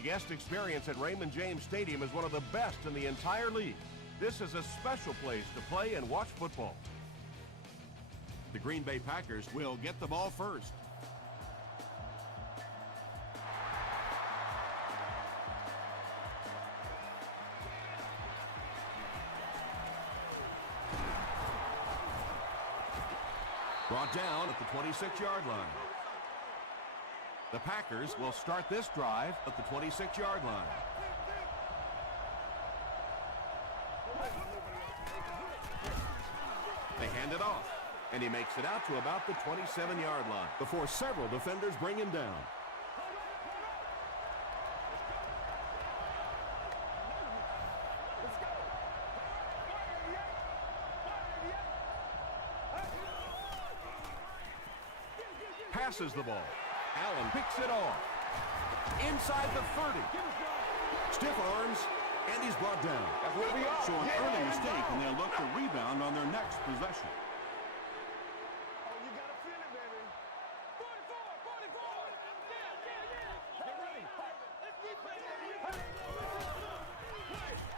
The guest experience at Raymond James Stadium is one of the best in the entire league. This is a special place to play and watch football. The Green Bay Packers will get the ball first. Brought down at the 26-yard line. The Packers will start this drive at the 26-yard line. They hand it off, and he makes it out to about the 27-yard line before several defenders bring him down. Passes the ball. Allen picks it off. Inside the 30. Stiff arms, and he's brought down. That's where we are. So an early mistake, and they'll look to rebound on their next possession. Oh, you got to feel it, baby. 44, 44. Yeah. Get ready. Let's keep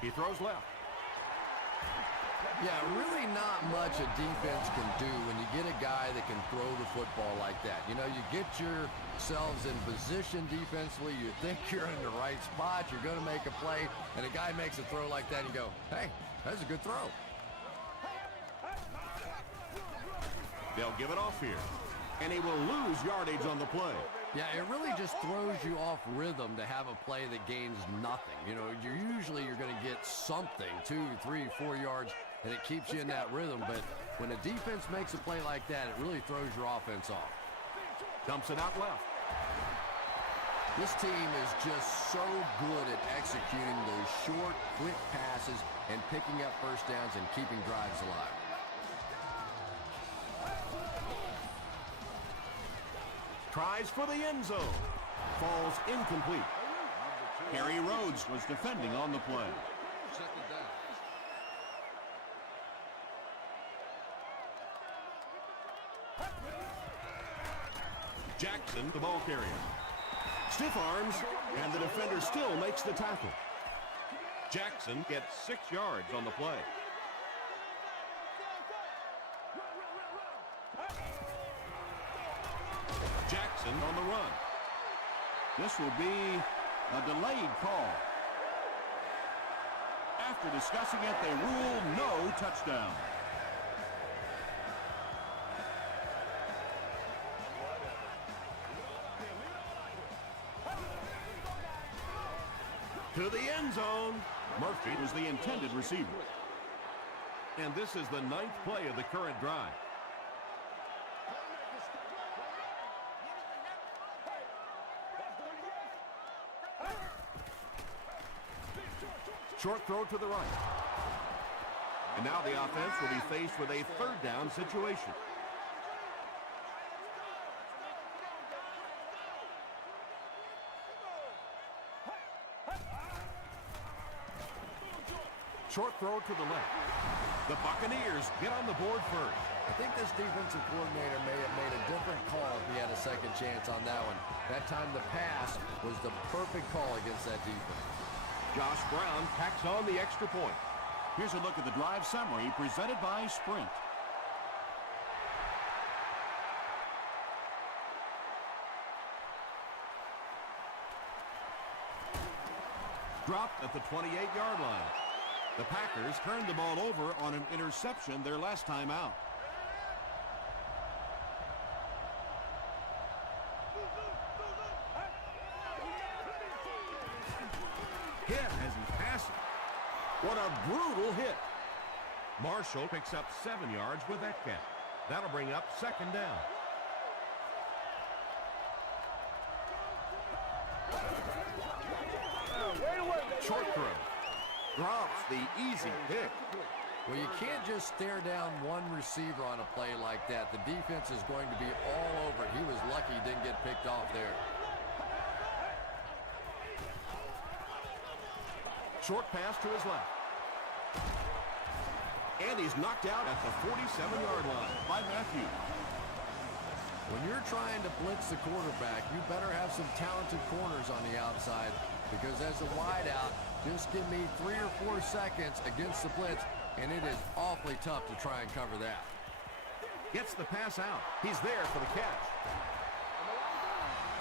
He throws left. Yeah, really not much a defense can do when you get a guy that can throw the football like that. You know, you get yourselves in position defensively, you think you're in the right spot, you're going to make a play, and a guy makes a throw like that, and you go, hey, that's a good throw. They'll give it off here, and he will lose yardage on the play. Yeah, it really just throws you off rhythm to have a play that gains nothing. You know, you're going to get something, 2, 3, 4 yards, and it keeps you in that rhythm. But when a defense makes a play like that, it really throws your offense off. Dumps it out left. This team is just so good at executing those short, quick passes and picking up first downs and keeping drives alive. Tries for the end zone. Falls incomplete. Harry Rhodes was defending on the play. Second down. Jackson, the ball carrier. Stiff arms, and the defender still makes the tackle. Jackson gets 6 yards on the play. Jackson on the run. This will be a delayed call. After discussing it, they rule no touchdown. To the end zone. Murphy was the intended receiver. And this is the 9th play of the current drive. Short throw to the right. And now the offense will be faced with a 3rd down situation. Short throw to the left. The Buccaneers get on the board first. I think this defensive coordinator may have made a different call if he had a second chance on that one. That time the pass was the perfect call against that defense. Josh Brown tacks on the extra point. Here's a look at the drive summary presented by Sprint. Dropped at the 28-yard line. The Packers turned the ball over on an interception their last time out. Hit as he's passing. What a brutal hit. Marshall picks up 7 yards with that catch. That'll bring up 2nd down. Short throw. Drops the easy pick. Well, you can't just stare down one receiver on a play like that. The defense is going to be all over it. He was lucky he didn't get picked off there. Short pass to his left. And he's knocked out at the 47-yard line by Matthews. When you're trying to blitz the quarterback, you better have some talented corners on the outside, because as a wideout, just give me 3 or 4 seconds against the blitz, and it is awfully tough to try and cover that. Gets the pass out. He's there for the catch.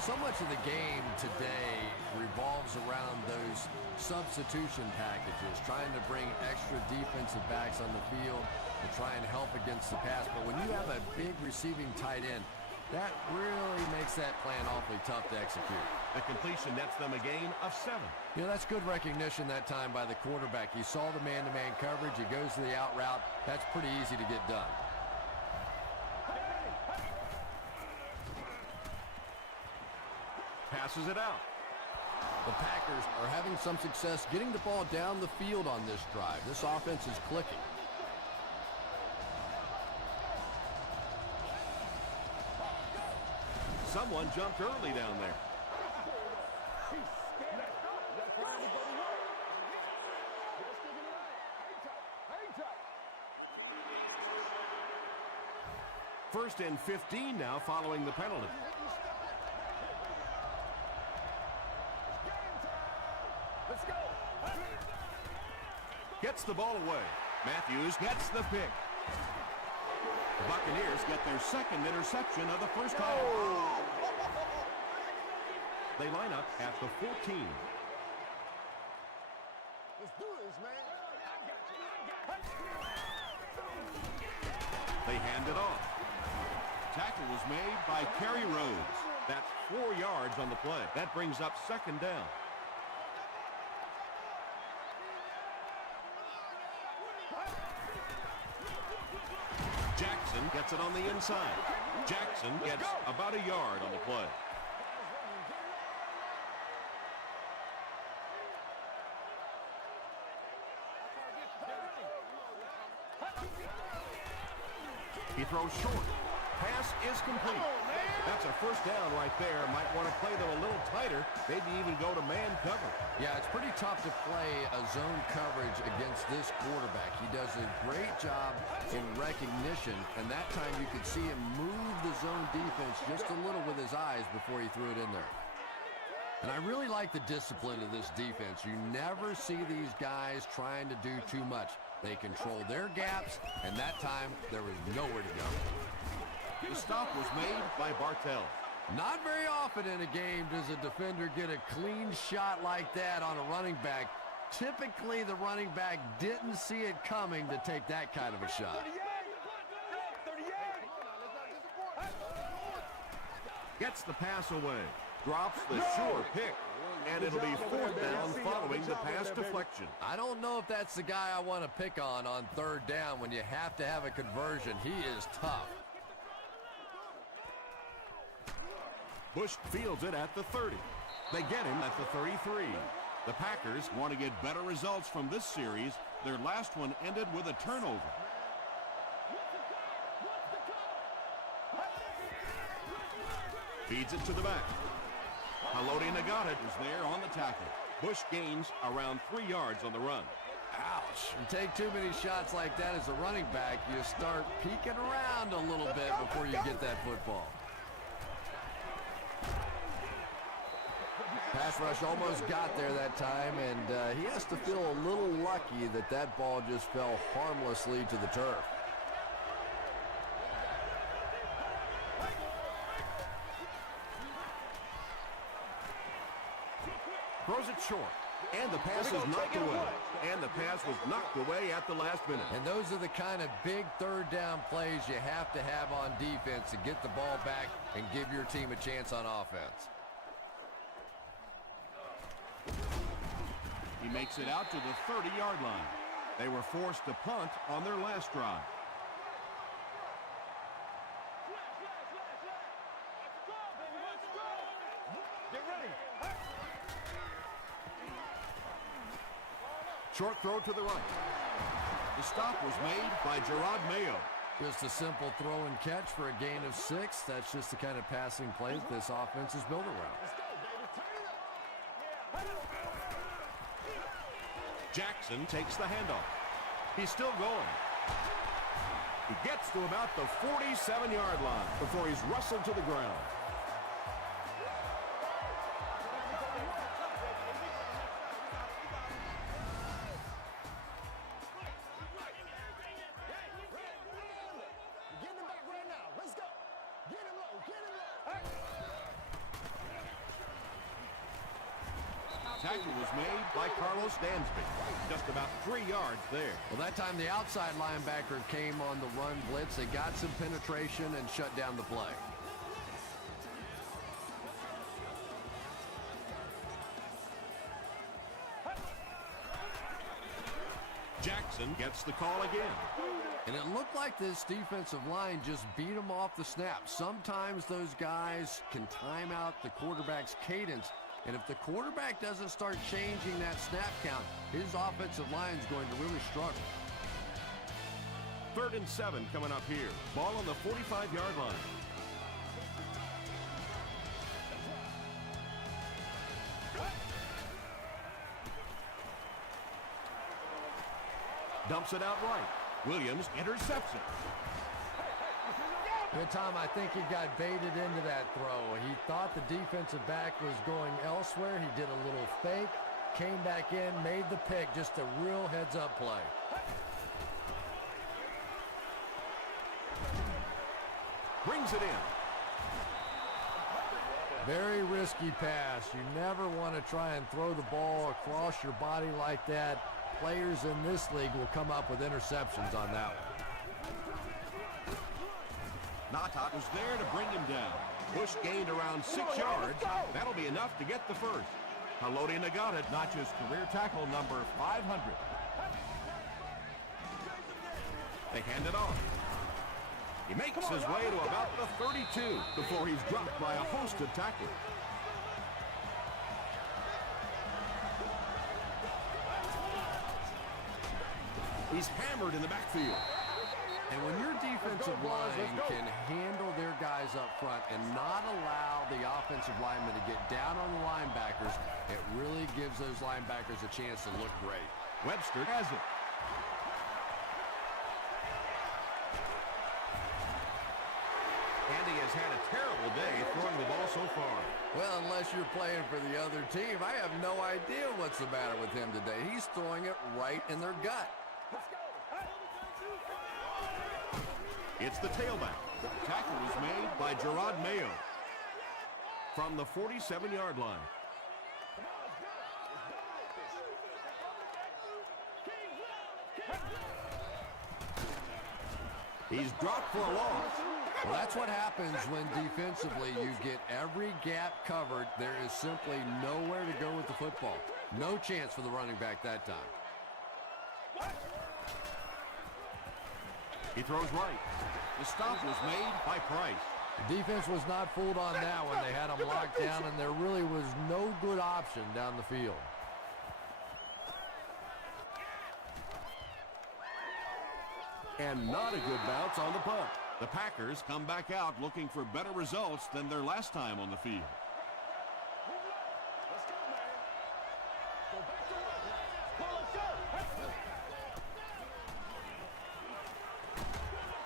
So much of the game today revolves around those substitution packages, trying to bring extra defensive backs on the field to try and help against the pass. But when you have a big receiving tight end, that really makes that plan awfully tough to execute. The completion nets them a gain of 7. You know, that's good recognition that time by the quarterback. He saw the man-to-man coverage. He goes to the out route. That's pretty easy to get done. Passes it out. The Packers are having some success getting the ball down the field on this drive. This offense is clicking. Someone jumped early down there. First and 15 now following the penalty. Let's go. Gets the ball away. Matthews gets the pick. The Buccaneers get their second interception of the first half. They line up at the 14. Let's do this, man. They hand it off. Tackle was made by Kerry Rhodes. That's 4 yards on the play. That brings up second down. Jackson gets it on the inside. Jackson gets about a yard on the play. He throws short. Pass is complete. That's a first down right there. Might want to play them a little tighter. Maybe even go to man cover. Yeah, it's pretty tough to play a zone coverage against this quarterback. He does a great job in recognition, and that time you could see him move the zone defense just a little with his eyes before he threw it in there. And I really like the discipline of this defense. You never see these guys trying to do too much. They control their gaps, and that time there was nowhere to go. The stop was made by Bartell. Not very often in a game does a defender get a clean shot like that on a running back. Typically, the running back didn't see it coming to take that kind of a shot. Gets the pass away. Drops the sure pick. And it'll be fourth down following the pass deflection. I don't know if that's the guy I want to pick on third down when you have to have a conversion. He is tough. Bush fields it at the 30. They get him at the 33. The Packers want to get better results from this series. Their last one ended with a turnover. Feeds it to the back. Haloti Nagata is there on the tackle. Bush gains around 3 yards on the run. Ouch. You take too many shots like that as a running back, you start peeking around a little bit before you get that football. Pass rush almost got there that time, and he has to feel a little lucky that that ball just fell harmlessly to the turf. Throws it short, and the pass is knocked away. And the pass was knocked away at the last minute. And those are the kind of big third down plays you have to have on defense to get the ball back and give your team a chance on offense. He makes it out to the 30-yard line. They were forced to punt on their last drive. Short throw to the right. The stop was made by Gerard Mayo. Just a simple throw and catch for a gain of 6. That's just the kind of passing play that this offense is built around. Jackson takes the handoff. He's still going. He gets to about the 47-yard line before he's wrestled to the ground. Get him back right now. Let's go. Get him low. Get him low. Hey. Tackle was made by Carlos Dansby. Just about 3 yards there. Well, that time the outside linebacker came on the run blitz. They got some penetration and shut down the play. Jackson gets the call again. And it looked like this defensive line just beat them off the snap. Sometimes those guys can time out the quarterback's cadence. And if the quarterback doesn't start changing that snap count, his offensive line is going to really struggle. 3rd and 7 coming up here. Ball on the 45-yard line. Dumps it out right. Williams intercepts it. Good, Tom, I think he got baited into that throw. He thought the defensive back was going elsewhere. He did a little fake, came back in, made the pick. Just a real heads-up play. Brings it in. Very risky pass. You never want to try and throw the ball across your body like that. Players in this league will come up with interceptions on that one. Natat was there to bring him down. Bush gained around 6 yards. That'll be enough to get the first. Haloti got it, Notch's career tackle number 500. They hand it off. He makes his way to about the 32 before he's dropped by a host of tacklers. He's hammered in the backfield. And when your defensive line can handle their guys up front and not allow the offensive linemen to get down on the linebackers, it really gives those linebackers a chance to look great. Webster has it. Andy has had a terrible day throwing the ball so far. Well, unless you're playing for the other team, I have no idea what's the matter with him today. He's throwing it right in their gut. It's the tailback. Tackle was made by Gerard Mayo from the 47-yard line. He's dropped for a loss. Well, that's what happens when defensively you get every gap covered. There is simply nowhere to go with the football. No chance for the running back that time. He throws right. The stop was made by Price. The defense was not fooled on that one. They had him locked down, and there really was no good option down the field. And not a good bounce on the punt. The Packers come back out looking for better results than their last time on the field. Let's go, man. Go back to work. Come on, let's go.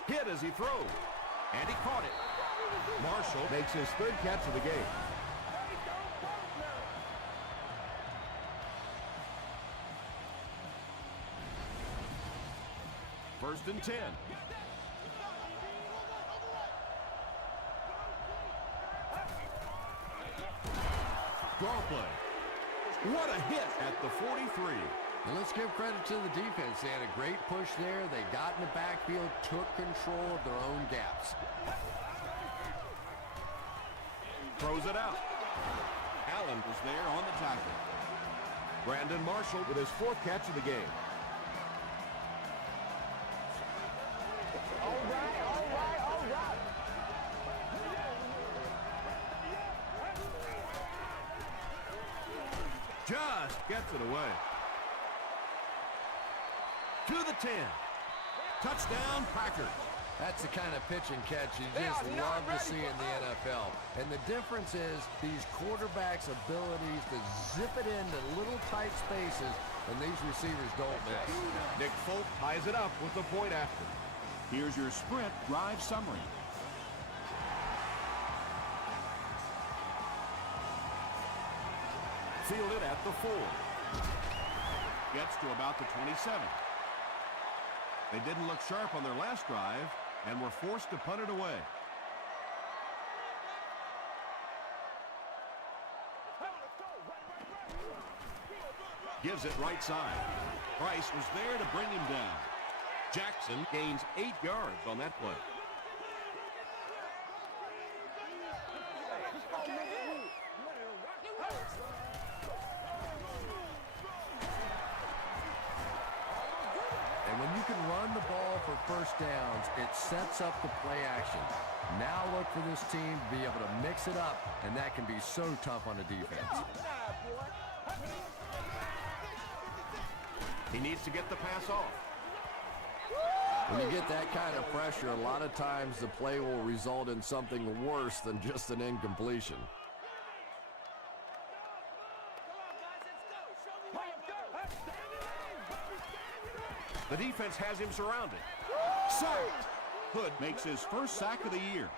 Hit as he throws. And he caught it. Marshall makes his 3rd catch of the game. First and 10. Draw play. What a hit at the 43. And let's give credit to the defense. They had a great push there. They got in the backfield, took control of their own gaps. Throws it out. Allen was there on the tackle. Brandon Marshall with his 4th catch of the game. All right, all right, all right. Just gets it away. To the 10. Touchdown, Packers. That's the kind of pitch and catch you just love to see in the NFL. And the difference is these quarterbacks' abilities to zip it into little tight spaces, and these receivers don't miss. Nick Folk ties it up with the point after. Here's your sprint drive summary. Fielded at the 4. Gets to about the 27. They didn't look sharp on their last drive and were forced to punt it away. Gives it right side. Price was there to bring him down. Jackson gains 8 yards on that play. And when you can run the ball for first downs, it sets up the play action. Now look for this team to be able to mix it up, and that can be so tough on a defense. He needs to get the pass off. When you get that kind of pressure, a lot of times the play will result in something worse than just an incompletion. The defense has him surrounded. Sacked! Hood makes his first sack of the year.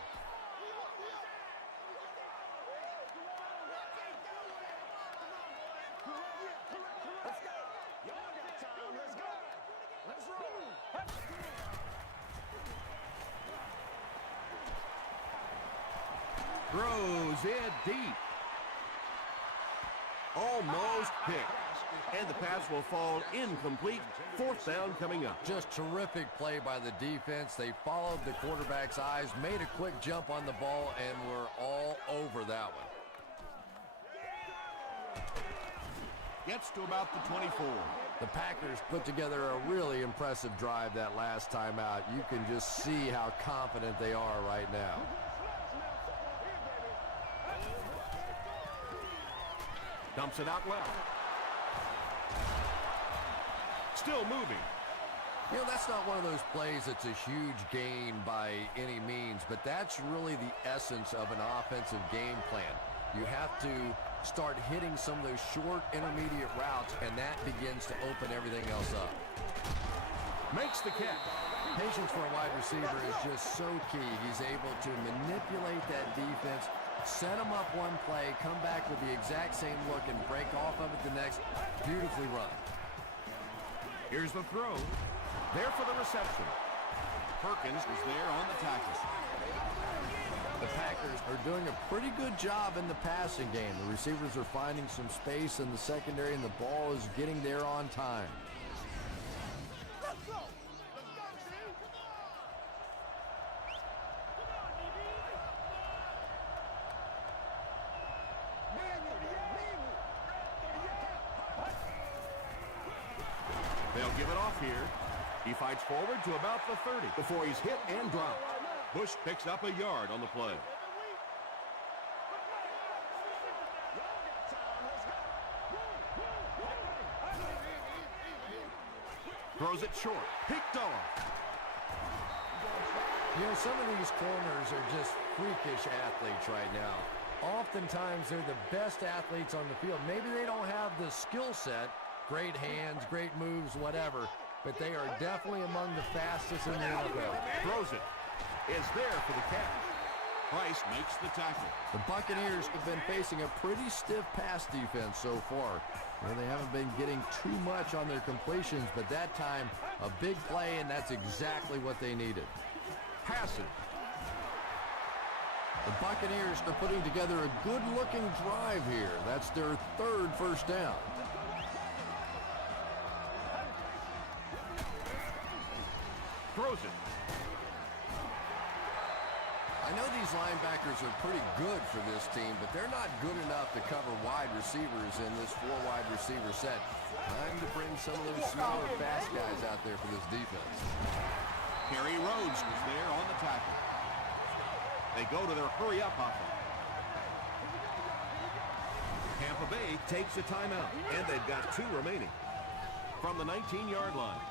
Throws it deep. Almost picked. And the pass will fall incomplete. 4th down coming up. Just terrific play by the defense. They followed the quarterback's eyes, made a quick jump on the ball, and were all over that one. Gets to about the 24. The Packers put together a really impressive drive that last time out. You can just see how confident they are right now. Dumps it out left. Still moving. You know, that's not one of those plays that's a huge gain by any means, but that's really the essence of an offensive game plan. You have to start hitting some of those short intermediate routes, and that begins to open everything else up. Makes the catch. Patience for a wide receiver is just so key. He's able to manipulate that defense, set them up one play, come back with the exact same look, and break off of it the next. Beautifully run. Here's the throw. There for the reception. Perkins is there on the tackle. The Packers are doing a pretty good job in the passing game. The receivers are finding some space in the secondary, and the ball is getting there on time. They'll give it off here. He fights forward to about the 30 before he's hit and dropped. Bush picks up a yard on the play. Throws it short. Picked off. You know, some of these corners are just freakish athletes right now. Oftentimes, they're the best athletes on the field. Maybe they don't have the skill set, great hands, great moves, whatever, but they are definitely among the fastest in the NFL. Throws it. Is there for the catch. Price makes the tackle. The Buccaneers have been facing a pretty stiff pass defense so far. Well, they haven't been getting too much on their completions, but that time, a big play, and that's exactly what they needed. Passes. The Buccaneers are putting together a good-looking drive here. That's their 3rd first down. Throws it. I know these linebackers are pretty good for this team, but they're not good enough to cover wide receivers in this 4-wide receiver set. Time to bring some of those smaller, fast guys out there for this defense. Kerry Rhodes is there on the tackle. They go to their hurry-up offense. Tampa Bay takes a timeout, and they've got 2 remaining. From the 19-yard line.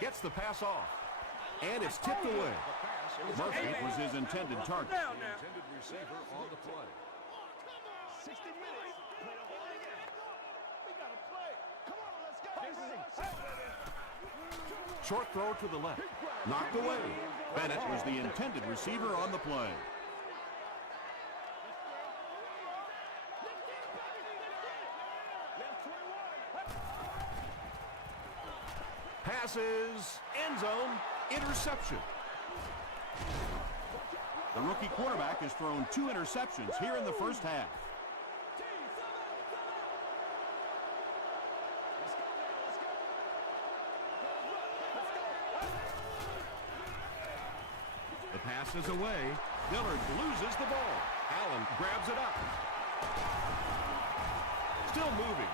Gets the pass off. And it's tipped away. Murphy was his intended target. Intended receiver on the play. 60 minutes. Play the whole game. We got to play. Come on, let's go. Short throw to the left. Knocked away. Bennett was the intended receiver on the play. Passes, end zone, interception. The rookie quarterback has thrown 2 interceptions here in the first half. The pass is away. Dillard loses the ball. Allen grabs it up. Still moving.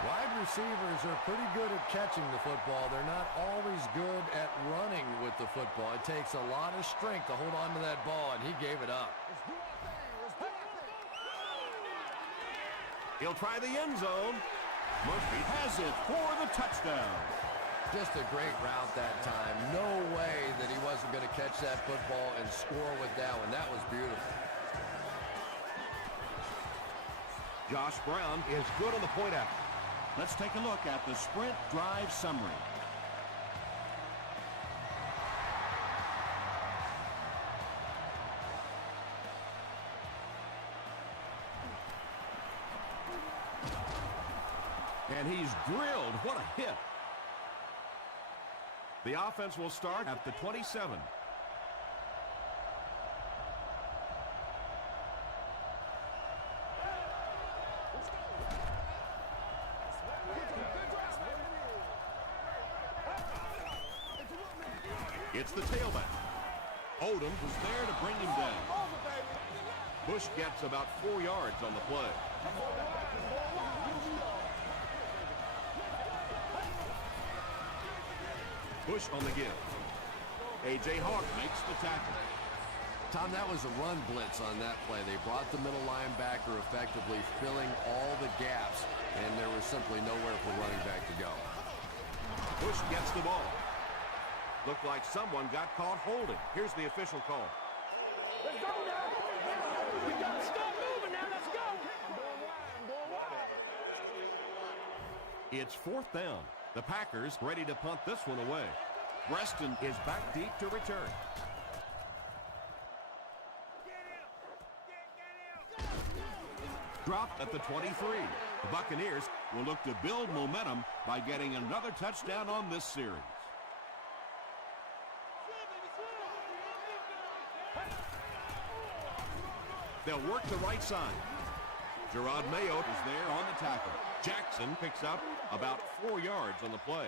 Wide receivers are pretty good at catching the football. They're not always good at running with the football. It takes a lot of strength to hold on to that ball, and he gave it up. He'll try the end zone. Murphy has it for the touchdown. Just a great route that time. No way that he wasn't going to catch that football and score with that one. That was beautiful. Josh Brown is good on the point after. Let's take a look at the sprint drive summary. And he's drilled. What a hit. The offense will start at the 27. It's the tailback. Odom was there to bring him down. Bush gets about 4 yards on the play. Bush on the give. A.J. Hawk makes the tackle. Tom, that was a run blitz on that play. They brought the middle linebacker effectively filling all the gaps, and there was simply nowhere for running back to go. Bush gets the ball. Looked like someone got caught holding. Here's the official call. Let's go now. We got to start moving now. Let's go. Go wide. It's 4th down. The Packers ready to punt this one away. Preston is back deep to return. Dropped at the 23. The Buccaneers will look to build momentum by getting another touchdown on this series. They'll work the right side. Gerard Mayo is there on the tackle. Jackson picks up about 4 yards on the play.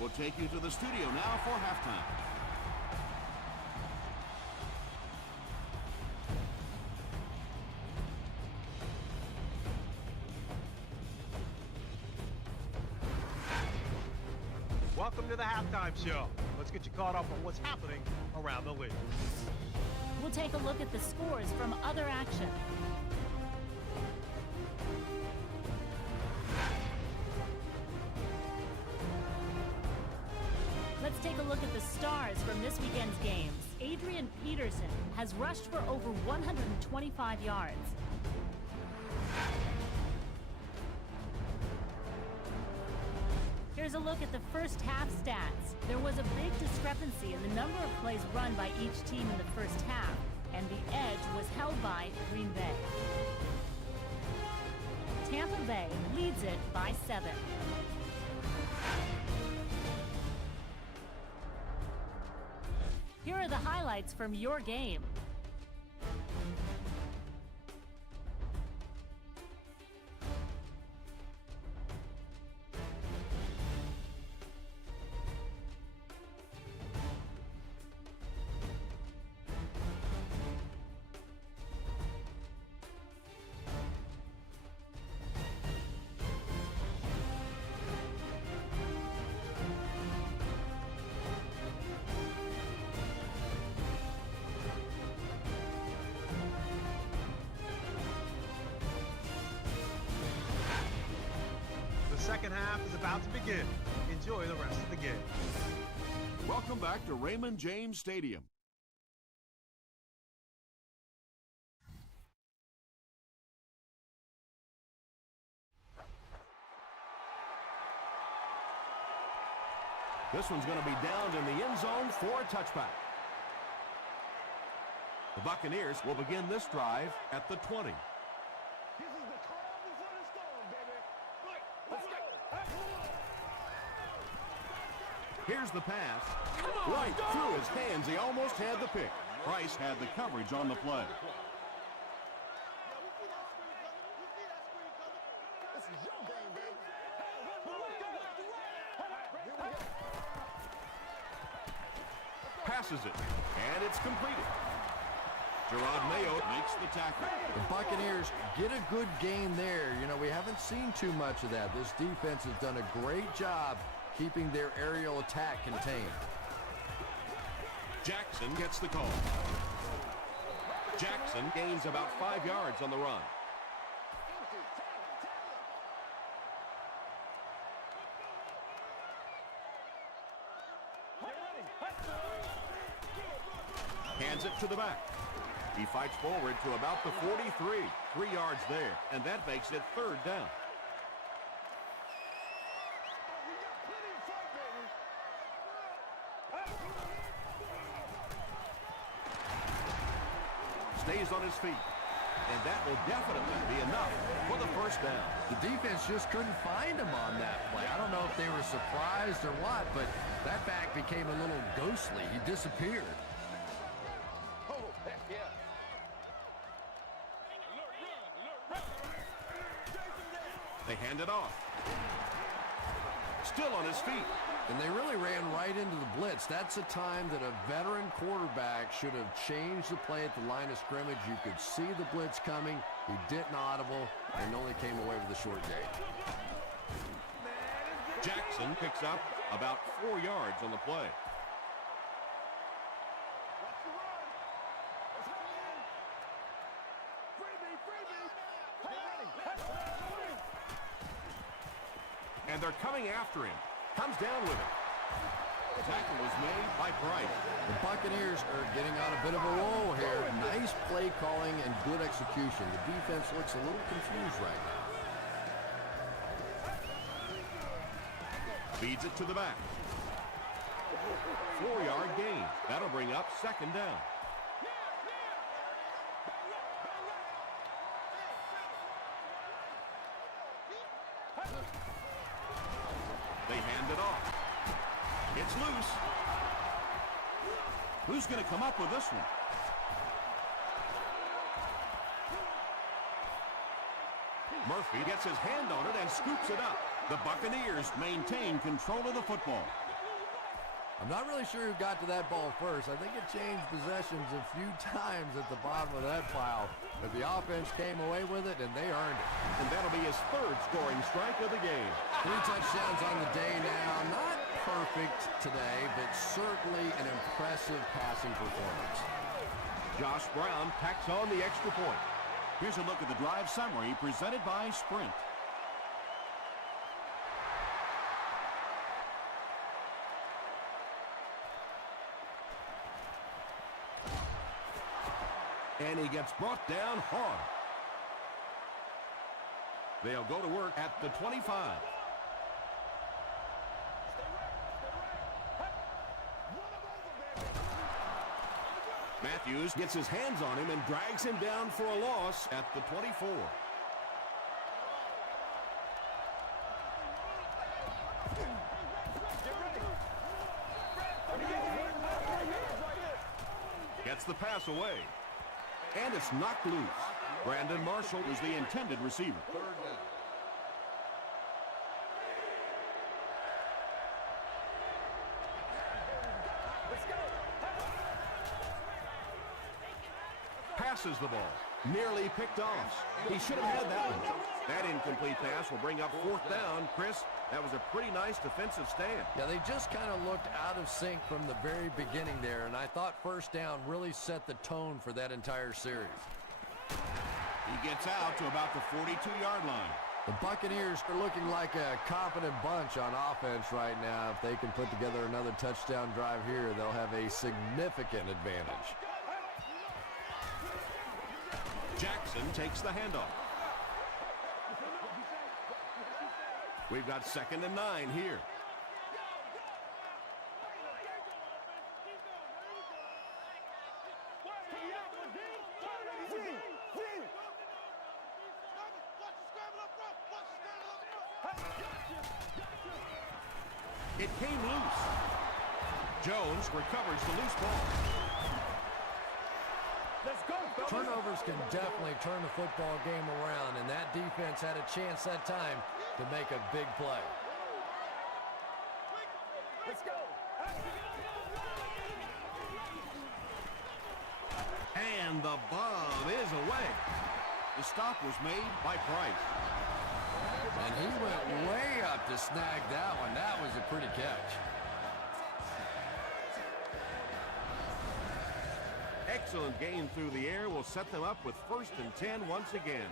We'll take you to the studio now for halftime. Welcome to the halftime show. Let's get you caught up on what's happening around the league. We'll take a look at the scores from other action. Let's take a look at the stars from this weekend's games. Adrian Peterson has rushed for over 125 yards. Here's a look at the first half stats. There was a big discrepancy in the number of plays run by each team in the first half, and the edge was held by Green Bay. Tampa Bay leads it by 7. Here are the highlights from your game. second half is about to begin. Enjoy the rest of the game. Welcome back to Raymond James Stadium. This one's going to be down in the end zone for a touchback. The Buccaneers will begin this drive at the 20. This is the calm before the storm, baby. Right, let's go. Here's the pass. Right through his hands. He almost had the pick. Price had the coverage on the play. This is your game, baby. Passes it, and it's completed. Gerard Mayo Makes the tackle. The Buccaneers get a good gain there. You know, we haven't seen too much of that. This defense has done a great job keeping their aerial attack contained. Jackson gets the call. Jackson gains about 5 yards on the run. Hands it to the back. He fights forward to about the 43. 3 yards there, and that makes it third down. We got plenty of fight, baby. Stays on his feet, and that will definitely be enough for the first down. The defense just couldn't find him on that play. I don't know if they were surprised or what, but that back became a little ghostly. He disappeared. Oh, heck yeah. They hand it off. Still on his feet. And they really ran right into the blitz. That's a time that a veteran quarterback should have changed the play at the line of scrimmage. You could see the blitz coming. He didn't audible and only came away with a short gain. Jackson picks up about 4 yards on the play. Watch the run. Let's go in. Freebie, freebie. And they're coming after him. Comes down with it. The tackle was made by Price. The Buccaneers are getting on a bit of a roll here. Nice play calling and good execution. The defense looks a little confused right now. Feeds it to the back. 4-yard gain. That'll bring up second down. They hand it off. It's loose. Who's going to come up with this one? Murphy gets his hand on it and scoops it up. The Buccaneers maintain control of the football. I'm not really sure who got to that ball first. I think it changed possessions a few times at the bottom of that pile. But the offense came away with it, and they earned it. And that'll be his third scoring strike of the game. 3 touchdowns on the day now. Not perfect today, but certainly an impressive passing performance. Josh Brown tacks on the extra point. Here's a look at the drive summary presented by Sprint. And he gets brought down hard. They'll go to work at the 25. Matthews gets his hands on him and drags him down for a loss at the 24. Gets the pass away. And it's knocked loose. Brandon Marshall was the intended receiver. Passes the ball. Nearly picked off. He should have had that one. That incomplete pass will bring up fourth down. Chris, that was a pretty nice defensive stand. Yeah, they just kind of looked out of sync from the very beginning there, and I thought first down really set the tone for that entire series. He gets out to about the 42-yard line. The Buccaneers are looking like a confident bunch on offense right now. If they can put together another touchdown drive here, they'll have a significant advantage. Jackson takes the handoff. We've got 2nd and 9 here. It came loose. Jones recovers the loose ball. Let's go, fellas. Turnovers can definitely turn the football game around, and that defense had a chance that time to make a big play. Let's go. And the bomb is away. The stop was made by Price. And he went way up to snag that one. That was a pretty catch. Excellent gain through the air will set them up with 1st and 10 once again.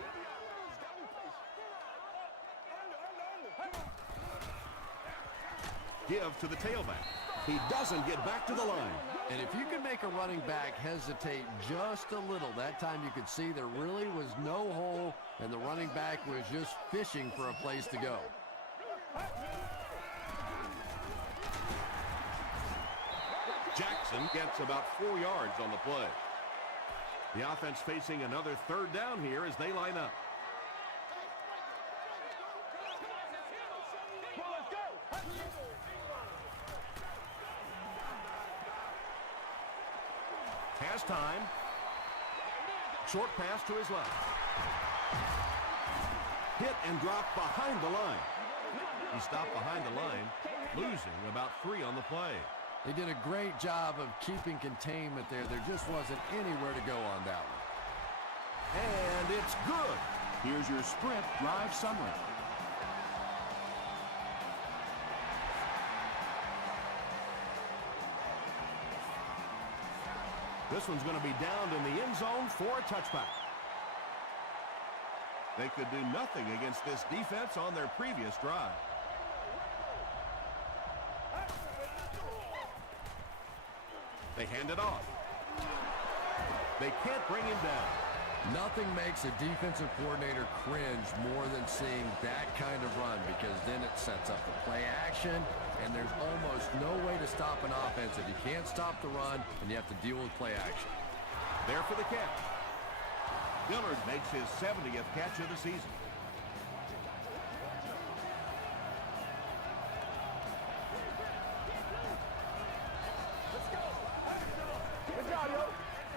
Give to the tailback. He doesn't get back to the line. And if you can make a running back hesitate just a little, that time you could see there really was no hole, and the running back was just fishing for a place to go. Jackson gets about 4 yards on the play. The offense facing another 3rd down here as they line up. Pass time. Short pass to his left. Hit and drop behind the line. He stopped behind the line, losing about 3 on the play. They did a great job of keeping containment there. There just wasn't anywhere to go on that one. And it's good. Here's your sprint drive summary. This one's going to be downed in the end zone for a touchback. They could do nothing against this defense on their previous drive. They hand it off. They can't bring him down. Nothing makes a defensive coordinator cringe more than seeing that kind of run, because then it sets up the play action, and there's almost no way to stop an offense if you can't stop the run and you have to deal with play action. There for the catch. Dillard makes his 70th catch of the season.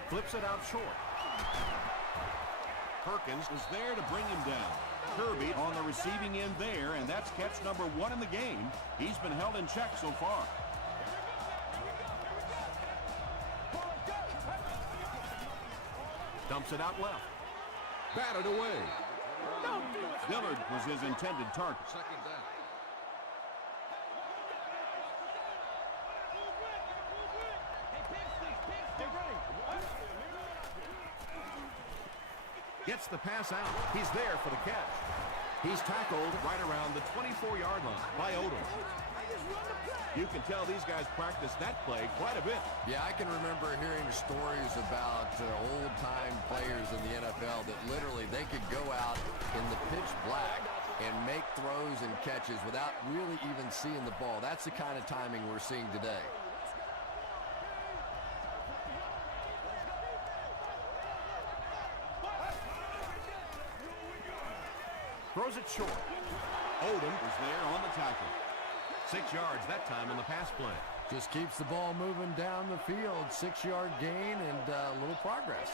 Flips it out short. Perkins is there to bring him down. Kirby on the receiving end there, and that's catch number 1 in the game. He's been held in check so far. Dumps it out left. Batted away. Dillard was his intended target. 2nd down. Gets the pass out. He's there for the catch. He's tackled right around the 24-yard line by Odom. You can tell these guys practice that play quite a bit. Yeah, I can remember hearing stories about old-time players in the NFL that literally they could go out in the pitch black and make throws and catches without really even seeing the ball. That's the kind of timing we're seeing today. Throws it short. Odom is there on the tackle. 6 yards that time on the pass play. Just keeps the ball moving down the field. 6-yard gain and a little progress.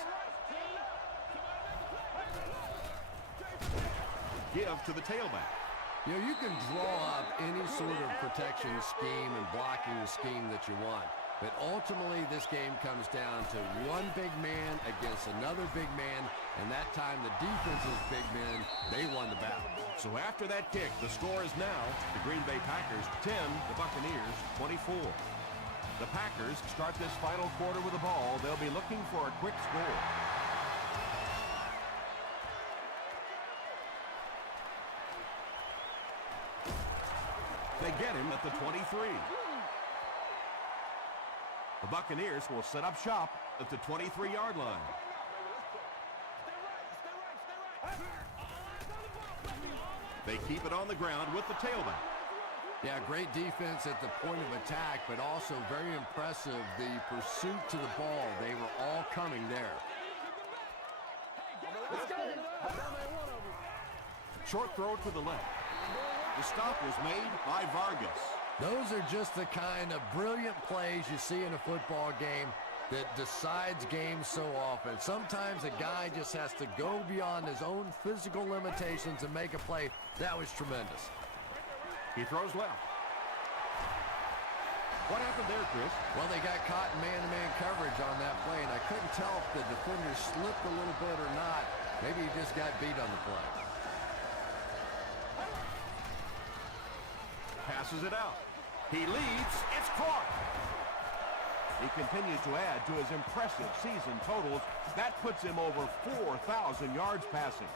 Give to the tailback. You know, you can draw up any sort of protection scheme and blocking scheme that you want. But ultimately, this game comes down to one big man against another big man, and that time the defense's big men, they won the battle. So after that kick, the score is now the Green Bay Packers 10, the Buccaneers 24. The Packers start this final quarter with the ball. They'll be looking for a quick score. They get him at the 23. The Buccaneers will set up shop at the 23-yard line. They keep it on the ground with the tailback. Yeah, great defense at the point of attack, but also very impressive the pursuit to the ball. They were all coming there. Short throw to the left. The stop was made by Vargas. Those are just the kind of brilliant plays you see in a football game that decides games so often. Sometimes a guy just has to go beyond his own physical limitations and make a play. That was tremendous. He throws left. What happened there, Chris? Well, they got caught in man-to-man coverage on that play, and I couldn't tell if the defender slipped a little bit or not. Maybe he just got beat on the play. Passes it out. He leads. It's caught. He continues to add to his impressive season totals. That puts him over 4,000 yards passing.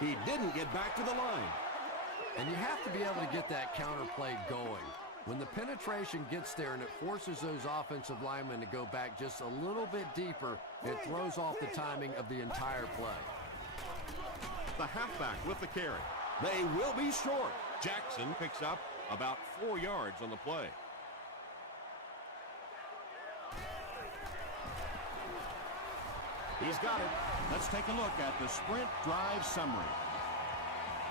He didn't get back to the line. And you have to be able to get that counter play going. When the penetration gets there and it forces those offensive linemen to go back just a little bit deeper, it throws off the timing of the entire play. The halfback with the carry. They will be short. Jackson picks up about 4 yards on the play. He's got it. Let's take a look at the sprint drive summary.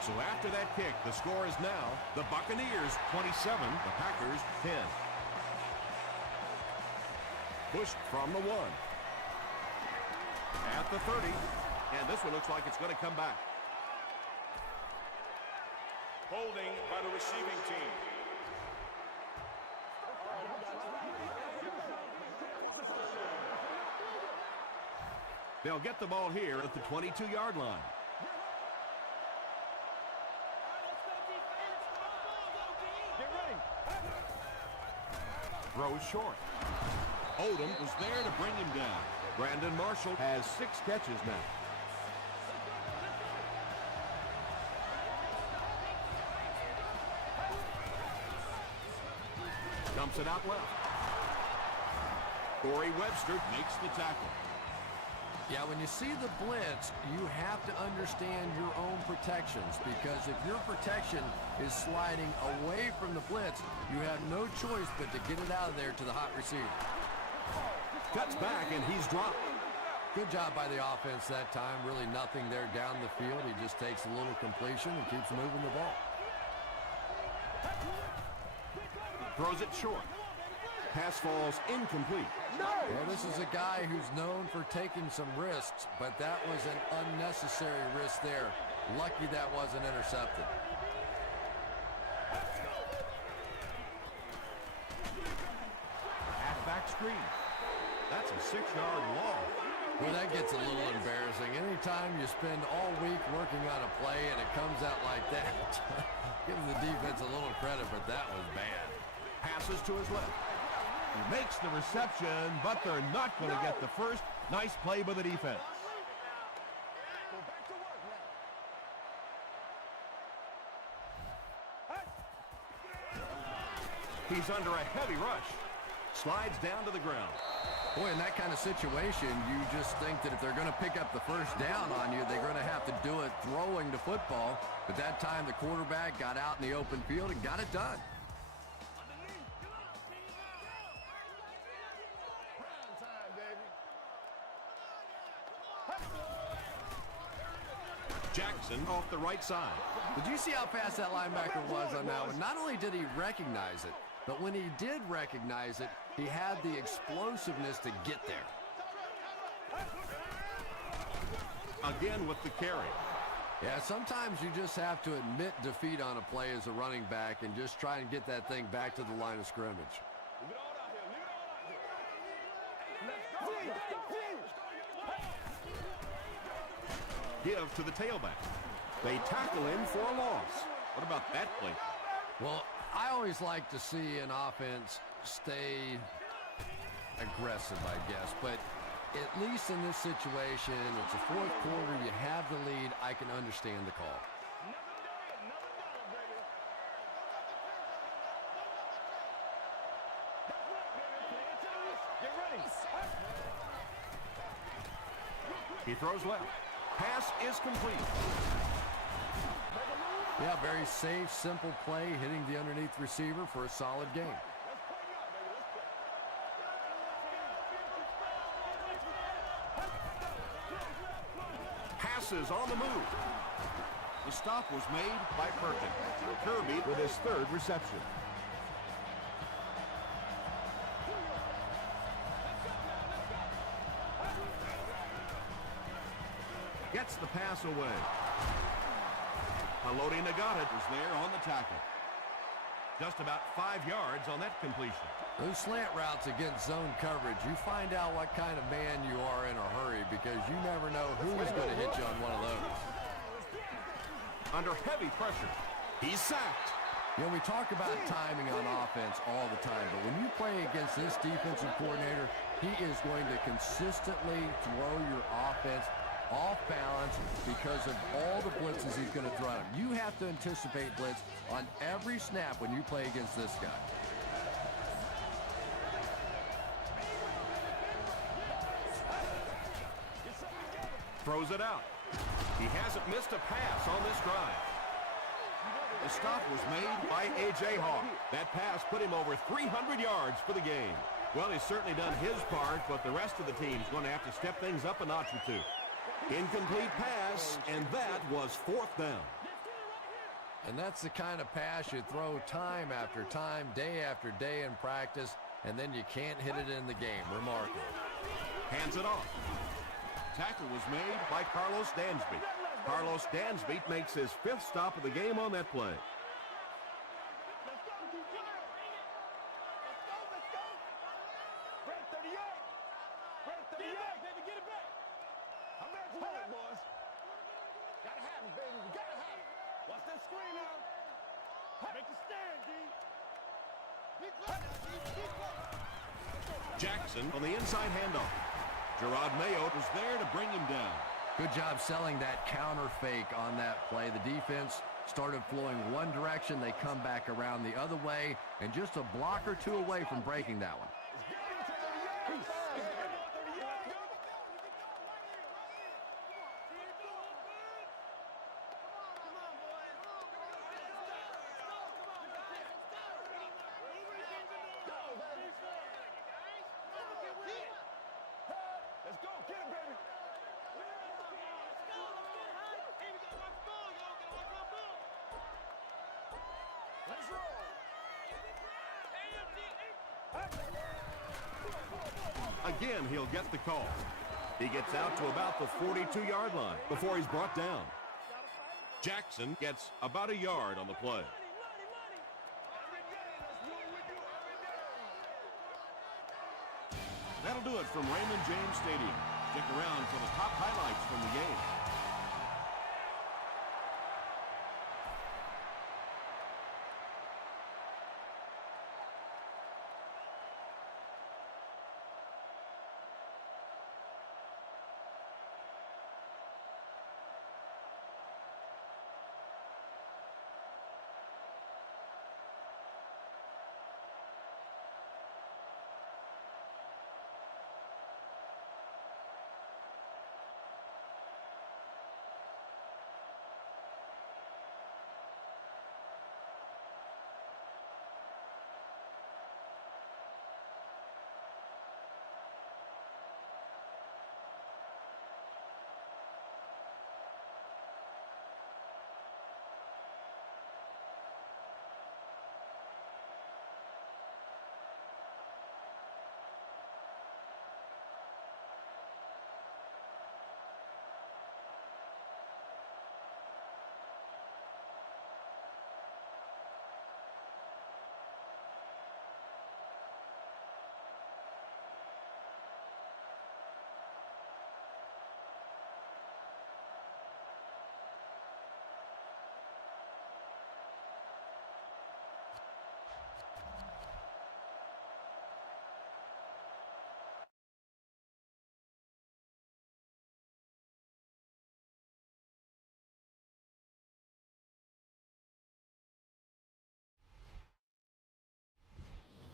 So after that kick, the score is now the Buccaneers 27, the Packers 10. Pushed from the 1. At the 30. And this one looks like it's going to come back. Holding by the receiving team. They'll get the ball here at the 22-yard line. Throws short. Odom was there to bring him down. Brandon Marshall has 6 catches now. Dumps it out left. Corey Webster makes the tackle. Yeah, when you see the blitz, you have to understand your own protections, because if your protection is sliding away from the blitz, you have no choice but to get it out of there to the hot receiver. Cuts back, and he's dropped. Good job by the offense that time. Really nothing there down the field. He just takes a little completion and keeps moving the ball. Throws it short. Pass falls incomplete. Well, this is a guy who's known for taking some risks, but that was an unnecessary risk there. Lucky that wasn't intercepted. Halfback screen. That's a 6-yard wall. Well, that gets a little embarrassing. Anytime you spend all week working on a play and it comes out like that, give the defense a little credit, but that was bad. Passes to his left. He makes the reception, but they're not going to get the first. Nice play by the defense. He's under a heavy rush. Slides down to the ground. Boy, in that kind of situation, you just think that if they're going to pick up the first down on you, they're going to have to do it throwing the football. But that time, the quarterback got out in the open field and got it done. Jackson off the right side. Did you see how fast that linebacker was on that one? Not only did he recognize it, but when he did recognize it, he had the explosiveness to get there. Again with the carry. Yeah, sometimes you just have to admit defeat on a play as a running back and just try and get that thing back to the line of scrimmage. Give to the tailback. They tackle him for a loss. What about that play? Well, I always like to see an offense stay aggressive, I guess. But At least in this situation, it's the fourth quarter, you have the lead, I can understand the call. Another dollar, baby. That's right, baby. Play it tennis. Get ready. He throws left. Pass is complete. Yeah, very safe, simple play, hitting the underneath receiver for a solid game. Let's play now, baby. Let's play. Passes on the move. The stop was made by Perkins. Kirby with his third reception. Gets the pass away. Haloti Nagata was there on the tackle. Just about 5 yards on that completion. Those slant routes against zone coverage, you find out what kind of man you are in a hurry because you never know who's going to hit you on one of those. Under heavy pressure. He's sacked. You know, we talk about timing on offense all the time, but when you play against this defensive coordinator, he is going to consistently throw your offense off balance because of all the blitzes he's going to throw at him. You have to anticipate blitz on every snap when you play against this guy. Throws it out. He hasn't missed a pass on this drive. The stop was made by A.J. Hawk. That pass put him over 300 yards for the game. Well, he's certainly done his part, but the rest of the team's going to have to step things up a notch or two. Incomplete pass, and that was 4th down. And that's the kind of pass you throw time after time, day after day in practice, and then you can't hit it in the game. Remarkable. Hands it off. Tackle was made by Carlos Dansby. Carlos Dansby makes his 5th stop of the game on that play. Red 38. Red 38. Baby, get it back. I'm ready for it, boys. Gotta have it, baby. We gotta have it. Watch that screen now. Make a stand, D. Jackson on the inside handoff. Gerard Mayo was there to bring him down. Good job selling that counter fake on that play. The defense started flowing one direction. They come back around the other way, and just a block or two away from breaking that one. Let's go. Get it, baby. Let's roll. Again, he'll get the call. He gets out to about the 42-yard line before he's brought down. Jackson gets about a yard on the play. That'll do it from Raymond James Stadium. Stick around for the top highlights from the game.